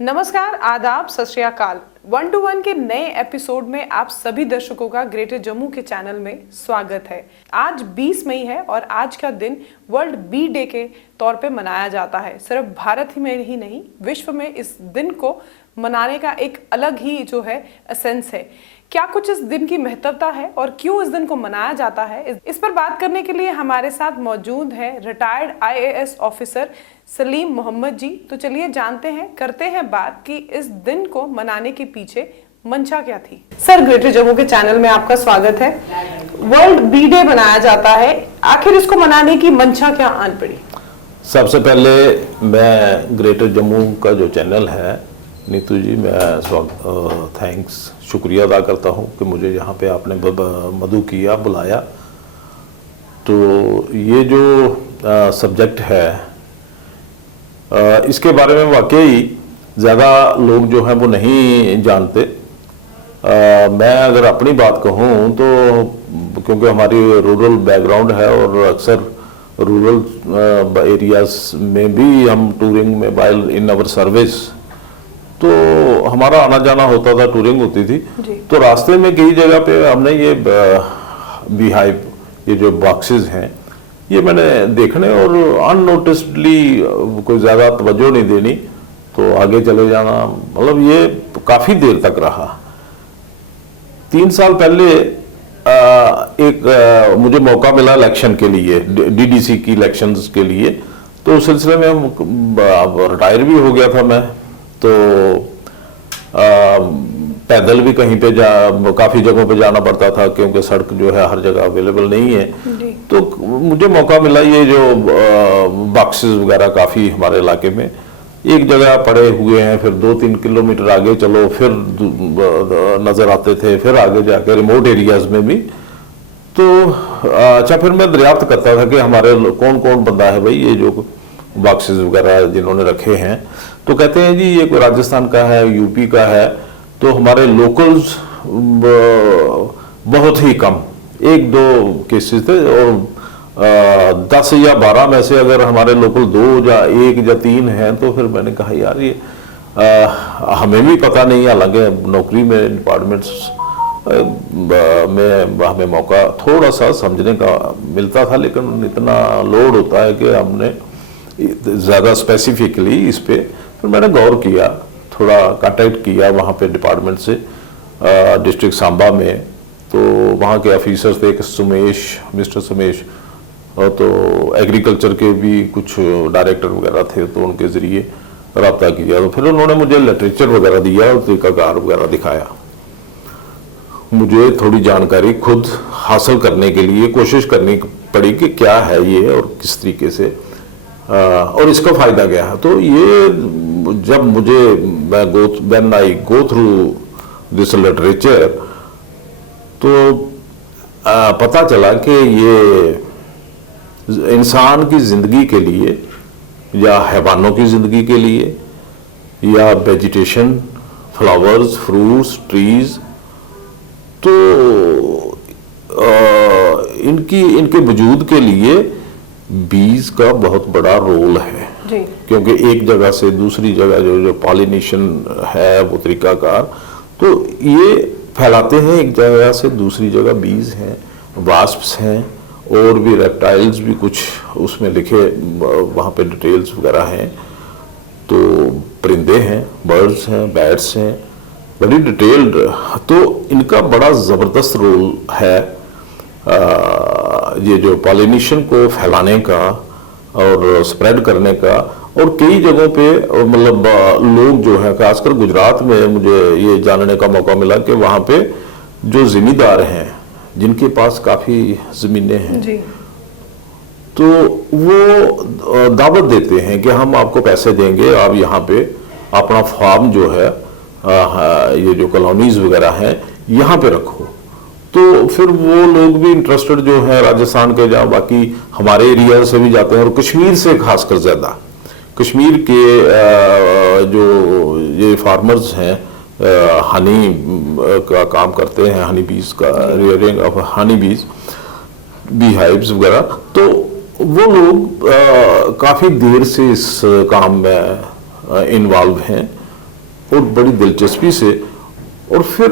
नमस्कार, आदाब, सत श्री अकाल। 1 to 1 के नए एपिसोड में आप सभी दर्शकों का ग्रेटर जम्मू के चैनल में स्वागत है। आज 20 मई है और आज का दिन वर्ल्ड बी डे के तौर पे मनाया जाता है। सिर्फ भारत ही में ही नहीं, विश्व में इस दिन को मनाने का एक अलग ही जो है एसेंस है। क्या कुछ इस दिन की महत्वता है और क्यों इस दिन को मनाया जाता है, इस पर बात करने के लिए हमारे साथ मौजूद है retired IAS officer Saleem Mohammad ji. तो चलिए जानते हैं, करते हैं बात कि इस दिन को मनाने के पीछे मंशा क्या थी। सर, ग्रेटर जम्मू के चैनल में आपका स्वागत है। वर्ल्ड बी डे मनाया जाता है, आखिर इसको मनाने की मंशा क्या आन पड़ी? सबसे पहले मैं ग्रेटर जम्मू का जो चैनल है, नीतू जी, मैं थैंक्स शुक्रिया अदा करता हूँ कि मुझे यहाँ पे आपने मधु किया, बुलाया। तो ये जो सब्जेक्ट है, इसके बारे में वाकई ज़्यादा लोग जो हैं वो नहीं जानते। मैं अगर अपनी बात कहूँ तो क्योंकि हमारी रूरल बैकग्राउंड है और अक्सर रूरल एरियाज में भी हम टूरिंग में वाइल इन आवर सर्विस, तो हमारा आना जाना होता था, टूरिंग होती थी। तो रास्ते में कई जगह पे हमने ये बीहाइव, ये जो बॉक्सेस हैं, ये मैंने देखने और अननोटिस्डली कोई ज़्यादा तवज्जो नहीं देनी, तो आगे चले जाना, मतलब ये काफ़ी देर तक रहा। 3 साल पहले मुझे मौका मिला इलेक्शन के लिए, DDC की इलेक्शंस के लिए। तो उस सिलसिले में रिटायर भी हो गया था मैं, तो पैदल भी कहीं पे काफ़ी जगहों पे जाना पड़ता था क्योंकि सड़क जो है हर जगह अवेलेबल नहीं है। तो मुझे मौका मिला, ये जो बॉक्सेस वगैरह काफ़ी हमारे इलाके में एक जगह पड़े हुए हैं, फिर 2-3 किलोमीटर आगे चलो फिर नज़र आते थे, फिर आगे जाके रिमोट एरियाज में भी। तो अच्छा, फिर मैं दरियाफ्त करता था कि हमारे कौन कौन बंदा है भाई ये जो बॉक्सेस वगैरह जिन्होंने रखे हैं। तो कहते हैं जी ये कोई राजस्थान का है, यूपी का है। तो हमारे लोकल्स बहुत ही कम, 1-2 केसेस थे, और 10 या 12 में से अगर हमारे लोकल 2 या 1 या 3 हैं, तो फिर मैंने कहा यार ये हमें भी पता नहीं, हालांकि नौकरी में डिपार्टमेंट्स में हमें मौका थोड़ा सा समझने का मिलता था, लेकिन इतना लोड होता है कि हमने ज़्यादा स्पेसिफिकली इस पे फिर मैंने गौर किया, थोड़ा कांटेक्ट किया वहाँ पे डिपार्टमेंट से, डिस्ट्रिक्ट सांबा में। तो वहाँ के ऑफिसर्स थे, मिस्टर सुमेश, और तो एग्रीकल्चर के भी कुछ डायरेक्टर वगैरह थे, तो उनके ज़रिए रब्ता किया। तो फिर उन्होंने मुझे लिटरेचर वगैरह दिया और तरीकाकार वगैरह दिखाया। मुझे थोड़ी जानकारी खुद हासिल करने के लिए कोशिश करनी पड़ी कि क्या है ये और किस तरीके से और इसका फ़ायदा क्या है। तो ये जब when I go through this literature, तो पता चला कि ये इंसान की ज़िंदगी के लिए या हैवानों की ज़िंदगी के लिए या वेजिटेशन, फ्लावर्स, फ्रूट्स, ट्रीज़, तो इनके वजूद के लिए बीज का बहुत बड़ा रोल है जी। क्योंकि एक जगह से दूसरी जगह जो पॉलिनेशन है वो तरीकाकार, तो ये फैलाते हैं एक जगह से दूसरी जगह। बीज हैं, वास्प्स हैं, और भी रेप्टाइल्स भी कुछ उसमें लिखे, वहाँ पे डिटेल्स वगैरह हैं। तो परिंदे हैं, बर्ड्स हैं, बैट्स हैं, बड़ी डिटेल्ड। तो इनका बड़ा ज़बरदस्त रोल है ये जो पॉलिनेशन को फैलाने का और स्प्रेड करने का। और कई जगहों पे मतलब लोग जो हैं, खासकर गुजरात में मुझे ये जानने का मौका मिला कि वहाँ पे जो ज़मींदार हैं, जिनके पास काफ़ी ज़मीनें हैं जी, तो वो दावत देते हैं कि हम आपको पैसे देंगे, आप यहाँ पे अपना फार्म जो है, ये जो कॉलोनीज वगैरह हैं, यहाँ पे रखो। तो फिर वो लोग भी इंटरेस्टेड जो है, राजस्थान के, जहाँ बाकी हमारे एरिया से भी जाते हैं, और कश्मीर से खासकर ज़्यादा, कश्मीर के जो ये फार्मर्स हैं, हनी का काम करते हैं, हनी बीज का रियरिंग ऑफ हनी बीज, बी हाइव्स वगैरह, तो वो लोग काफ़ी देर से इस काम में इन्वॉल्व हैं। और बड़ी दिलचस्पी से। और फिर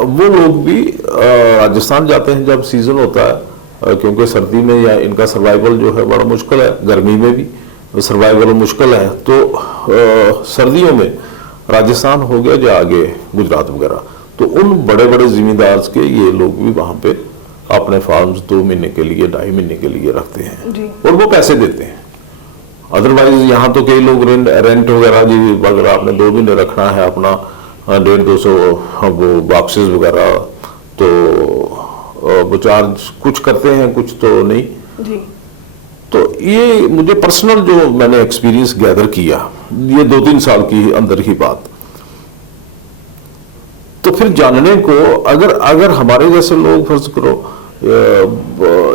वो लोग भी राजस्थान जाते हैं जब सीजन होता है, क्योंकि सर्दी में या इनका सर्वाइवल जो है बड़ा मुश्किल है, गर्मी में भी सर्वाइवल मुश्किल है, तो सर्दियों में राजस्थान हो गया या आगे गुजरात वगैरह, तो उन बड़े बड़े जिम्मेदार के ये लोग भी वहाँ पे अपने फार्म्स 2 महीने के लिए 2.5 महीने के लिए रखते हैं जी। और वो पैसे देते हैं। अदरवाइज यहाँ तो कई लोग रेंट वगैरह जी, अगर आपने 2 महीने रखना है अपना 150-200 वो बॉक्सेस वगैरह, तो वो चार्ज कुछ करते हैं, कुछ तो नहीं जी। तो ये मुझे पर्सनल जो मैंने एक्सपीरियंस गैदर किया, ये 2-3 साल की अंदर की बात, तो फिर जानने को अगर हमारे जैसे लोग फर्ज करो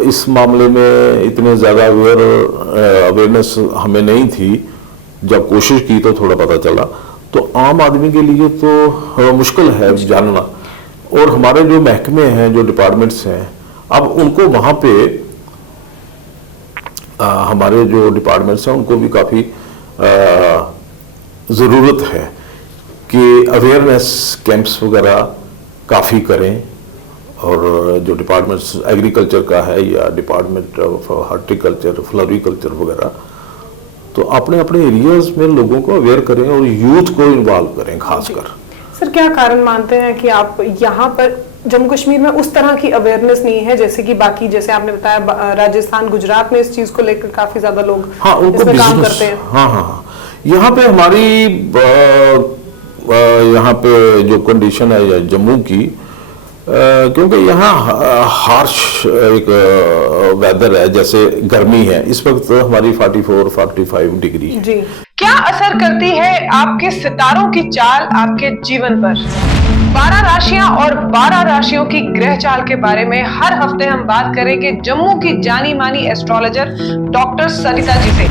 इस मामले में इतने ज्यादा अवेयरनेस हमें नहीं थी, जब कोशिश की तो थोड़ा पता चला, तो आम आदमी के लिए तो मुश्किल है जानना। और हमारे जो महकमे हैं, जो डिपार्टमेंट्स हैं, अब उनको वहां पे हमारे जो डिपार्टमेंट्स हैं उनको भी काफी जरूरत है कि अवेयरनेस कैंप्स वगैरह काफी करें। और जो डिपार्टमेंट्स एग्रीकल्चर का है या डिपार्टमेंट ऑफ हॉर्टिकल्चर, फ्लोरिकल्चर वगैरह, तो अपने अपने एरियाज में लोगों को अवेयर करें और यूथ को इन्वॉल्व करें खासकर। सर, क्या कारण मानते हैं कि आप यहाँ पर जम्मू कश्मीर में उस तरह की अवेयरनेस नहीं है जैसे कि बाकी, जैसे आपने बताया राजस्थान, गुजरात में इस चीज को लेकर काफी ज्यादा लोग इसमें काम करते हैं? हाँ, यहाँ पे हमारी यहाँ पे जो कंडीशन है जम्मू की, क्योंकि यहाँ हार्श एक वेदर है, जैसे गर्मी है इस वक्त हमारी 44-45 डिग्री है। जी। क्या असर करती है आपके सितारों की चाल आपके जीवन पर? 12 राशियां और 12 राशियों की ग्रह चाल के बारे में हर हफ्ते हम बात करेंगे जम्मू की जानी मानी एस्ट्रोलॉजर डॉक्टर सरिता जी से।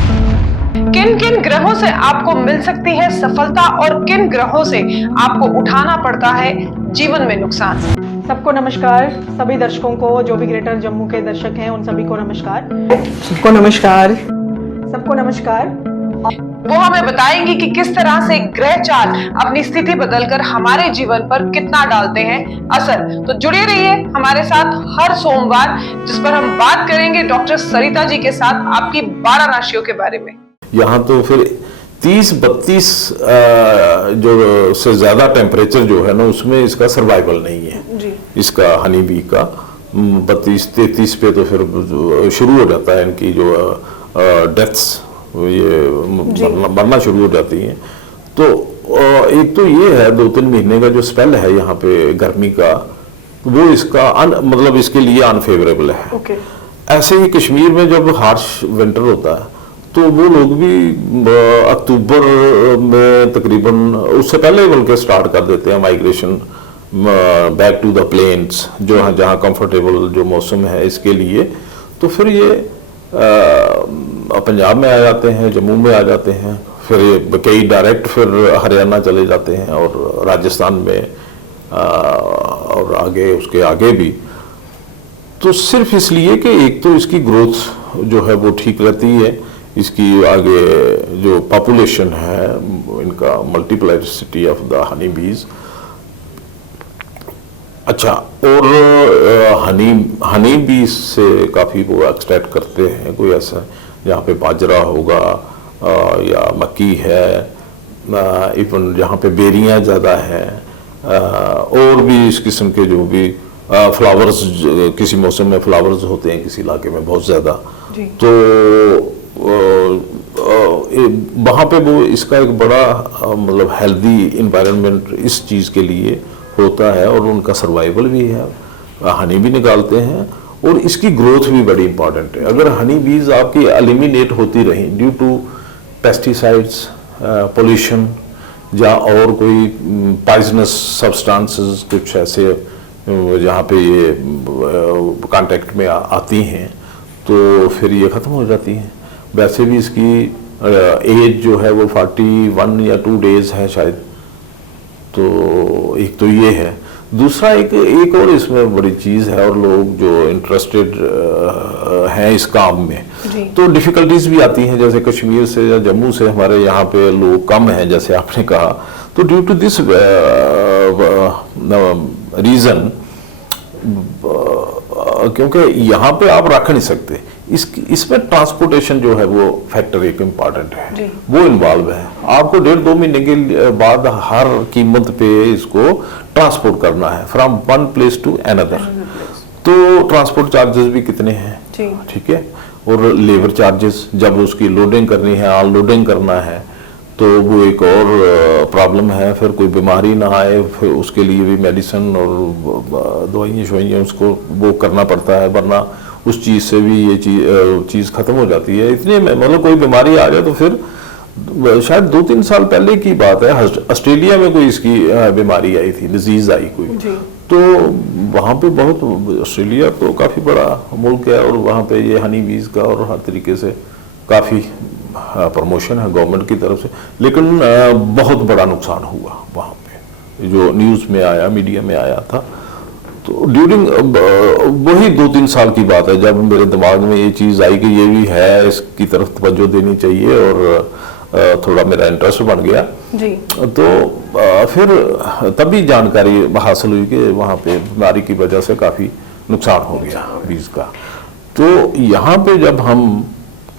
किन किन ग्रहों से आपको मिल सकती है सफलता और किन ग्रहों से आपको उठाना पड़ता है जीवन में नुकसान? सबको नमस्कार, सभी दर्शकों को, जो भी ग्रेटर जम्मू के दर्शक हैं उन सभी को नमस्कार। सबको नमस्कार। सबको नमस्कार। वो हमें बताएंगी कि किस तरह से ग्रह चाल अपनी स्थिति बदलकर हमारे जीवन पर कितना डालते हैं असर। तो जुड़े रहिए हमारे साथ हर सोमवार, जिस पर हम बात करेंगे डॉक्टर सरिता जी के साथ आपकी 12 राशियों के बारे में। यहाँ तो फिर 30-32 जो से ज्यादा टेम्परेचर जो है ना, उसमें इसका सर्वाइवल नहीं है जी। इसका हनी बी का 32-33 पे तो फिर शुरू हो जाता है इनकी जो डेथ्स, ये मरना शुरू हो जाती हैं। तो एक तो ये है 2-3 महीने का जो स्पेल है यहाँ पे गर्मी का, वो इसका मतलब इसके लिए अनफेवरेबल है। ओके। ऐसे ही कश्मीर में जब हार्श विंटर होता है तो वो लोग भी अक्टूबर में तकरीबन, उससे पहले बल्कि स्टार्ट कर देते हैं migration back to the plains, जो जहाँ कंफर्टेबल जो मौसम है इसके लिए। तो फिर ये पंजाब में आ जाते हैं, जम्मू में आ जाते हैं, फिर ये कई डायरेक्ट फिर हरियाणा चले जाते हैं और राजस्थान में और आगे उसके आगे भी। तो सिर्फ इसलिए कि एक तो इसकी ग्रोथ जो है वो ठीक रहती है, इसकी आगे जो पॉपुलेशन है इनका मल्टीप्लाइसिटी ऑफ द हनी बीज। अच्छा, और हनी बीज से काफ़ी वो एक्सट्रैक्ट करते हैं। कोई ऐसा जहाँ पे बाजरा होगा या मक्की है, इवन जहाँ पे बेरियाँ ज़्यादा हैं, और भी इस किस्म के जो भी फ्लावर्स, किसी मौसम में फ्लावर्स होते हैं किसी इलाके में बहुत ज़्यादा, तो वहाँ पे वो इसका एक बड़ा मतलब हेल्दी इन्वायरमेंट इस चीज़ के लिए होता है और उनका सर्वाइवल भी है, हनी भी निकालते हैं और इसकी ग्रोथ भी बड़ी इंपॉर्टेंट है। अगर हनी बीज आपकी एलिमिनेट होती रही ड्यू टू पेस्टिसाइड्स, पोल्यूशन या और कोई पॉइजनस सब्सटेंसेस कुछ ऐसे जहाँ पे ये कांटेक्ट में आती हैं, तो फिर ये ख़त्म हो जाती हैं। वैसे भी इसकी एज जो है वो 41 या 2 डेज है शायद। तो एक तो ये है, दूसरा एक और इसमें बड़ी चीज है, और लोग जो इंटरेस्टेड हैं इस काम में, तो डिफिकल्टीज भी आती हैं। जैसे कश्मीर से या जम्मू से हमारे यहाँ पे लोग कम हैं, जैसे आपने कहा, तो ड्यू टू दिस रीजन, क्योंकि यहाँ पे आप रख नहीं सकते, इसमें ट्रांसपोर्टेशन जो है वो फैक्टर एक इम्पॉर्टेंट है, वो इन्वॉल्व है। आपको 1.5-2 महीने के बाद हर कीमत पे इसको ट्रांसपोर्ट करना है from one place to another, तो ट्रांसपोर्ट चार्जेस भी कितने हैं, ठीक है, और लेबर चार्जेस, जब उसकी लोडिंग करनी है, अनलोडिंग करना है, तो वो एक और प्रॉब्लम है। फिर कोई बीमारी ना आए, फिर उसके लिए भी मेडिसिन और दवाइयाँ उसको वो करना पड़ता है, वरना उस चीज़ से भी ये चीज़ ख़त्म हो जाती है। इतने में मतलब कोई बीमारी आ जाए तो फिर शायद 2-3 साल पहले की बात है, ऑस्ट्रेलिया में कोई इसकी बीमारी आई थी, डिजीज़ आई कोई, तो वहाँ पे बहुत, ऑस्ट्रेलिया तो काफ़ी बड़ा मुल्क है, और वहाँ पे ये हनी बीज का और हर तरीके से काफ़ी प्रमोशन है गवर्नमेंट की तरफ से, लेकिन बहुत बड़ा नुकसान हुआ वहाँ पे, जो न्यूज़ में आया, मीडिया में आया था। तो ड्यूरिंग वही 2-3 साल की बात है, जब मेरे दिमाग में ये चीज़ आई कि ये भी है, इसकी तरफ तवज्जो देनी चाहिए, और थोड़ा मेरा इंटरेस्ट बन गया जी। तो फिर तभी जानकारी हासिल हुई कि वहाँ पे बीमारी की वजह से काफ़ी नुकसान हो गया बीज का। तो यहाँ पे जब हम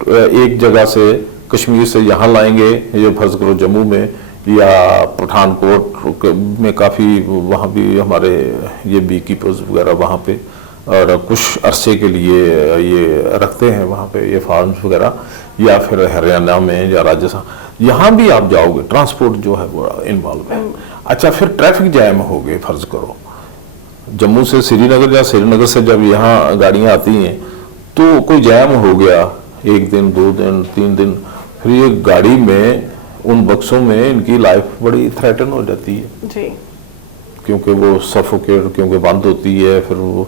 एक जगह से कश्मीर से यहाँ लाएंगे, ये फर्ज करो जम्मू में या पठानकोट में, काफ़ी वहाँ भी हमारे ये बी कीपर्स वगैरह वहाँ पे और कुछ अरसे के लिए ये रखते हैं वहाँ पे ये फार्म्स वगैरह, या फिर हरियाणा में या राजस्थान, यहाँ भी आप जाओगे, ट्रांसपोर्ट जो है वो इन्वॉल्व है। अच्छा, फिर ट्रैफिक जैम हो गए, फर्ज करो जम्मू से श्रीनगर या श्रीनगर से जब यहाँ गाड़ियाँ आती हैं तो कोई जैम हो गया, 1 दिन 2 दिन 3 दिन, फिर ये गाड़ी में उन बक्सों में इनकी लाइफ बड़ी थ्रेटन हो जाती है जी, क्योंकि वो सफोकेट, क्योंकि बंद होती है, फिर वो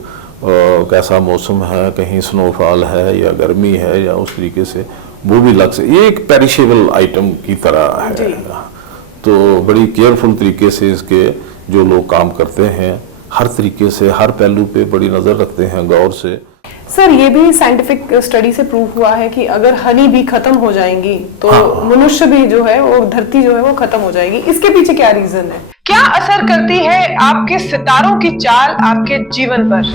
कैसा मौसम है, कहीं स्नोफॉल है या गर्मी है या उस तरीके से वो भी लग से, ये एक पेरिशेबल आइटम की तरह है। तो बड़ी केयरफुल तरीके से इसके जो लोग काम करते हैं, हर तरीके से हर पहलू पे बड़ी नज़र रखते हैं, गौर से। सर, ये भी साइंटिफिक स्टडी से प्रूव हुआ है कि अगर हनी भी खत्म हो जाएंगी तो मनुष्य भी जो है वो, धरती जो है वो खत्म हो जाएगी। इसके पीछे क्या रीजन है? क्या असर करती है आपके सितारों की चाल आपके जीवन पर?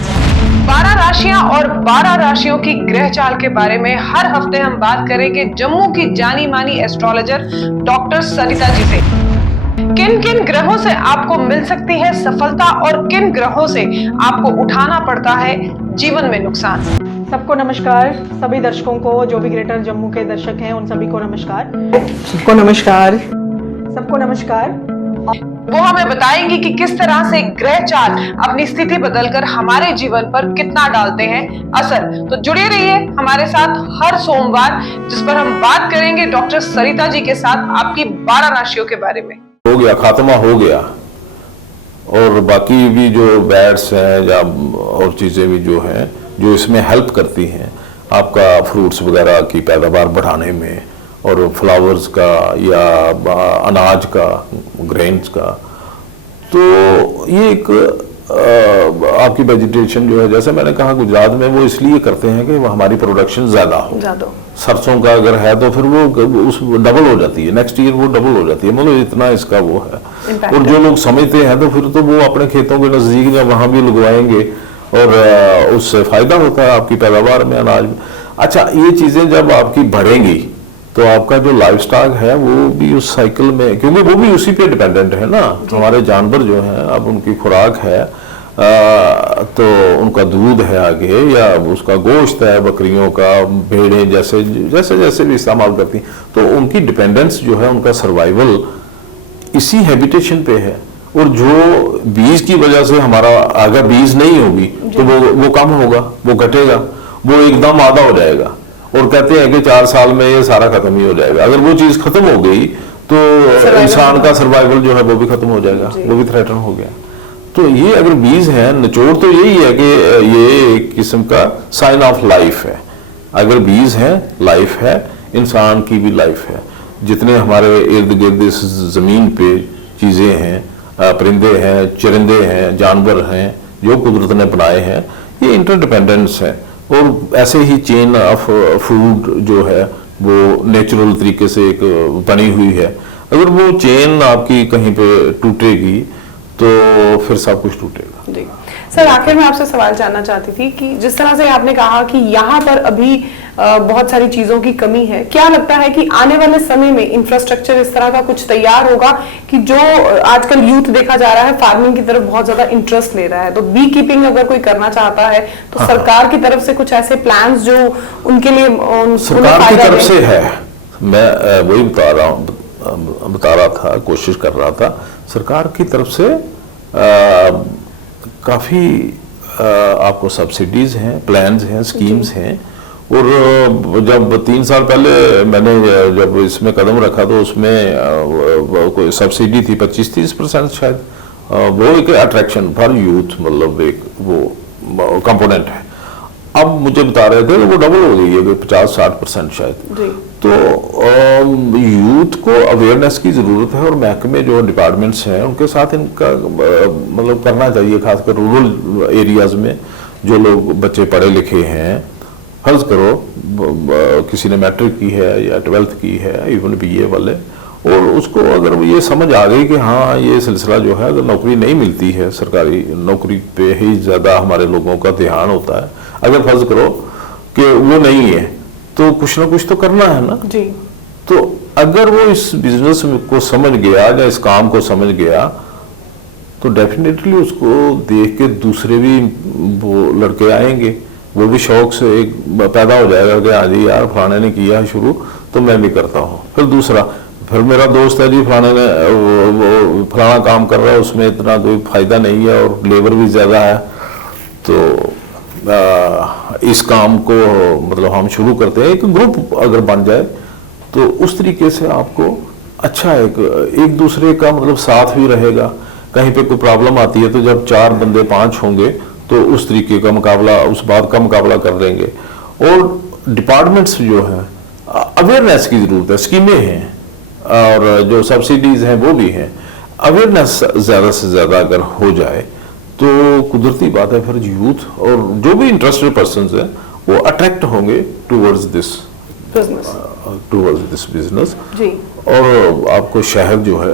12 राशियां और 12 राशियों की ग्रह चाल के बारे में हर हफ्ते हम बात करेंगे जम्मू की जानी मानी एस्ट्रोलॉजर डॉक्टर सरिता जी से। किन किन ग्रहों से आपको मिल सकती है सफलता और किन ग्रहों से आपको उठाना पड़ता है जीवन में नुकसान। सबको नमस्कार, सभी दर्शकों को, जो भी ग्रेटर जम्मू के दर्शक हैं उन सभी को नमस्कार। सबको नमस्कार, सबको नमस्कार। वो हमें बताएंगे कि किस तरह से ग्रह चाल अपनी स्थिति बदलकर हमारे जीवन पर कितना डालते हैं असर। तो जुड़े रहिए हमारे साथ हर सोमवार, जिस पर हम बात करेंगे डॉक्टर सरिता जी के साथ आपकी 12 राशियों के बारे में। हो गया, खात्मा हो गया, और बाकी भी जो बैट्स हैं या और चीज़ें भी जो हैं जो इसमें हेल्प करती हैं आपका फ्रूट्स वगैरह की पैदावार बढ़ाने में, और फ्लावर्स का या अनाज का, ग्रेन्स का, तो ये एक आपकी वेजिटेशन जो है, जैसे मैंने कहा गुजरात में वो इसलिए करते हैं कि वो हमारी प्रोडक्शन ज़्यादा हो। सरसों का अगर है तो फिर वो उस डबल हो जाती है, नेक्स्ट ईयर वो डबल हो जाती है, मतलब इतना इसका वो है। और जो लोग समझते हैं तो फिर तो वो अपने खेतों के नज़दीक या वहाँ भी लगवाएंगे, और उससे फ़ायदा होता है आपकी पैदावार में, अनाज में। अच्छा, ये चीज़ें जब आपकी बढ़ेंगी तो आपका जो लाइफ स्टॉक है वो भी उस साइकिल में, क्योंकि वो भी उसी पे डिपेंडेंट है ना। हमारे जानवर जो हैं, अब उनकी खुराक है तो उनका दूध है आगे, या उसका गोश्त है बकरियों का, भेड़ें जैसे जैसे जैसे भी इस्तेमाल करती, तो उनकी डिपेंडेंस जो है, उनका सर्वाइवल इसी हैबिटेशन पे है। और जो बीज की वजह से हमारा अगर बीज नहीं होगी तो वो कम होगा, वो घटेगा, वो एकदम आधा हो जाएगा, और कहते हैं कि 4 साल में ये सारा खत्म ही हो जाएगा। अगर वो चीज खत्म हो गई तो इंसान का सर्वाइवल जो है वो भी खत्म हो जाएगा, वो भी थ्रेटन हो गया। तो ये अगर बीज है, निचोड़ तो यही है कि ये एक किस्म का साइन ऑफ लाइफ है। अगर बीज है, लाइफ है, इंसान की भी लाइफ है। जितने हमारे इर्द गिर्द इस जमीन पे चीजें हैं, परिंदे हैं, चरिंदे हैं, जानवर हैं जो कुदरत ने बनाए हैं, ये इंटरडिपेंडेंस है। और ऐसे ही चेन ऑफ फूड जो है वो नेचुरल तरीके से एक बनी हुई है। अगर वो चेन आपकी कहीं पे टूटेगी तो फिर सब कुछ टूटेगा। जी सर, आखिर में आपसे सवाल जानना चाहती थी कि जिस तरह से आपने कहा कि यहाँ पर अभी बहुत सारी चीजों की कमी है, क्या लगता है कि आने वाले समय में इंफ्रास्ट्रक्चर इस तरह का कुछ तैयार होगा कि जो आजकल यूथ देखा जा रहा है फार्मिंग की तरफ बहुत ज्यादा इंटरेस्ट ले रहा है, तो बी कीपिंग अगर कोई करना चाहता है तो सरकार की तरफ से कुछ ऐसे प्लान्स जो उनके लिए सरकार की तरफ से है। मैं वही बता रहा था, कोशिश कर रहा था। सरकार की तरफ से काफ़ी आपको सब्सिडीज हैं, प्लान्स हैं, स्कीम्स हैं। और जब 3 साल पहले मैंने जब इसमें कदम रखा तो उसमें कोई सब्सिडी थी 25-30% शायद। वो एक अट्रैक्शन फॉर यूथ, मतलब एक वो कंपोनेंट है। अब मुझे बता रहे थे कि वो डबल हो गई है, 50-60% शायद। तो यूथ को अवेयरनेस की ज़रूरत है और महकमे जो डिपार्टमेंट्स हैं उनके साथ इनका मतलब करना चाहिए, खासकर रूरल एरियाज़ में जो लोग बच्चे पढ़े लिखे हैं। फर्ज करो किसी ने मैट्रिक की है या 12th की है, इवन BA वाले, और उसको अगर ये समझ आ गई कि हाँ ये सिलसिला जो है, अगर नौकरी नहीं मिलती है, सरकारी नौकरी पे ही ज़्यादा हमारे लोगों का ध्यान होता है, अगर फर्ज करो कि वो नहीं है तो कुछ ना कुछ तो करना है ना जी। तो अगर वो इस बिजनेस को समझ गया या इस काम को समझ गया तो डेफिनेटली उसको देख के दूसरे भी वो लड़के आएंगे, वो भी शौक से एक पैदा हो जाएगा कि हाँ जी यार फलाने ने किया है शुरू तो मैं भी करता हूँ। फिर दूसरा, फिर मेरा दोस्त है जी फलाने ने वो फलाना काम कर रहा है, उसमें इतना कोई फायदा नहीं है और लेबर भी ज़्यादा है, तो इस काम को मतलब हम शुरू करते हैं। एक ग्रुप अगर बन जाए तो उस तरीके से आपको अच्छा एक दूसरे का मतलब साथ भी रहेगा। कहीं पे कोई प्रॉब्लम आती है तो जब 4 बंदे 5 होंगे तो उस तरीके का मुकाबला, उस बात का मुकाबला कर देंगे। और डिपार्टमेंट्स जो हैं अवेयरनेस की ज़रूरत है, स्कीमें हैं और जो सब्सिडीज़ हैं वो भी हैं। अवेयरनेस ज़्यादा से ज़्यादा अगर हो जाए तो कुदरती बात है फिर यूथ और जो भी इंटरेस्टेड पर्सन्स हैं वो अट्रैक्ट होंगे टूवर्ड्स दिस बिजनेस जी। और आपको शहर जो है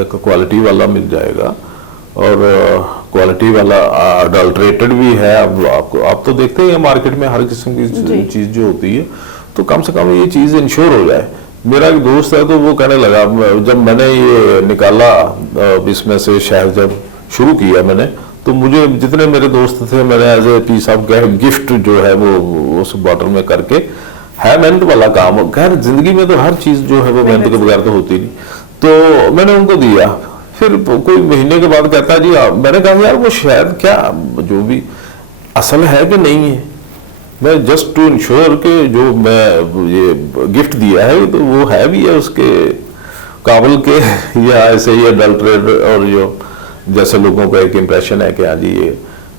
एक क्वालिटी वाला मिल जाएगा और क्वालिटी वाला अडल्ट्रेटेड भी है। अब आपको आप तो देखते हैं मार्केट में हर किस्म की चीज़ जो होती है, तो कम से कम ये चीज़ इंश्योर हो जाए। मेरा एक दोस्त है तो वो कहने लगा, जब मैंने ये निकाला इसमें से शहर जब शुरू किया मैंने, तो मुझे जितने मेरे दोस्त थे मैंने as a piece of gift जो है वो उस बॉटल में करके, है मेहनत वाला काम, खैर जिंदगी में तो हर चीज़ जो है वो मेहनत के बगैर तो होती नहीं, तो मैंने उनको दिया। फिर कोई महीने के बाद कहता है जी मैंने कहा यार वो शायद क्या जो भी असल है कि नहीं है, मैं जस्ट टू इंश्योर कि जो मैं ये गिफ्ट दिया है तो वो है भी है उसके काबिल के या ऐसे ही अडल्ट्रेट और जो जैसे लोगों का एक इम्प्रेशन है कि हाँ जी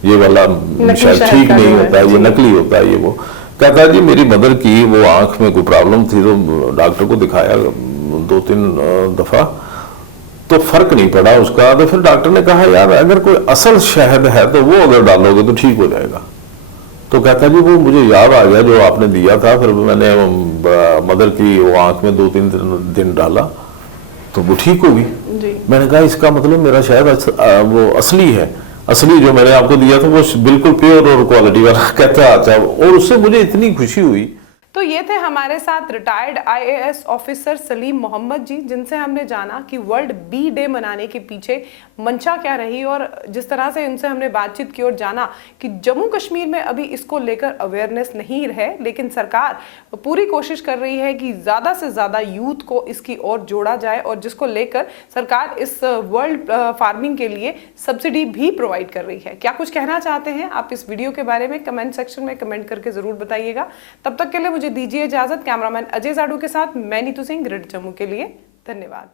ये वाला शायद ठीक नहीं होता है, ये नकली होता है। ये वो कहता है जी मेरी मदर की वो आंख में कोई प्रॉब्लम थी तो डॉक्टर को दिखाया 2-3 दफा तो फर्क नहीं पड़ा उसका, तो फिर डॉक्टर ने कहा यार अगर कोई असल शहद है तो वो अगर डालोगे तो ठीक हो जाएगा। तो कहता जी वो मुझे याद आ गया जो आपने दिया था, फिर मैंने मदर की वो आंख में 2-3 दिन डाला तो वो ठीक होगी। मैंने कहा इसका मतलब मेरा शायद वो असली है, असली जो मैंने आपको दिया था वो बिल्कुल प्योर और क्वालिटी वाला। कहता अच्छा, और उससे मुझे इतनी खुशी हुई। तो ये थे हमारे साथ retired IAS officer Saleem Mohammad ji, जिनसे हमने जाना कि वर्ल्ड बी डे मनाने के पीछे मंशा क्या रही और जिस तरह से इनसे हमने बातचीत की और जाना कि जम्मू कश्मीर में अभी इसको लेकर अवेयरनेस नहीं है, लेकिन सरकार पूरी कोशिश कर रही है कि ज़्यादा से ज़्यादा यूथ को इसकी ओर जोड़ा जाए और जिसको लेकर सरकार इस वर्ल्ड फार्मिंग के लिए सब्सिडी भी प्रोवाइड कर रही है। क्या कुछ कहना चाहते हैं आप इस वीडियो के बारे में? कमेंट सेक्शन में कमेंट करके ज़रूर बताइएगा। तब तक के लिए मुझे दीजिए इजाजत। कैमरामैन अजय जाडू के साथ मैं नीतू सिंह, ग्रेटर जम्मू के लिए। धन्यवाद।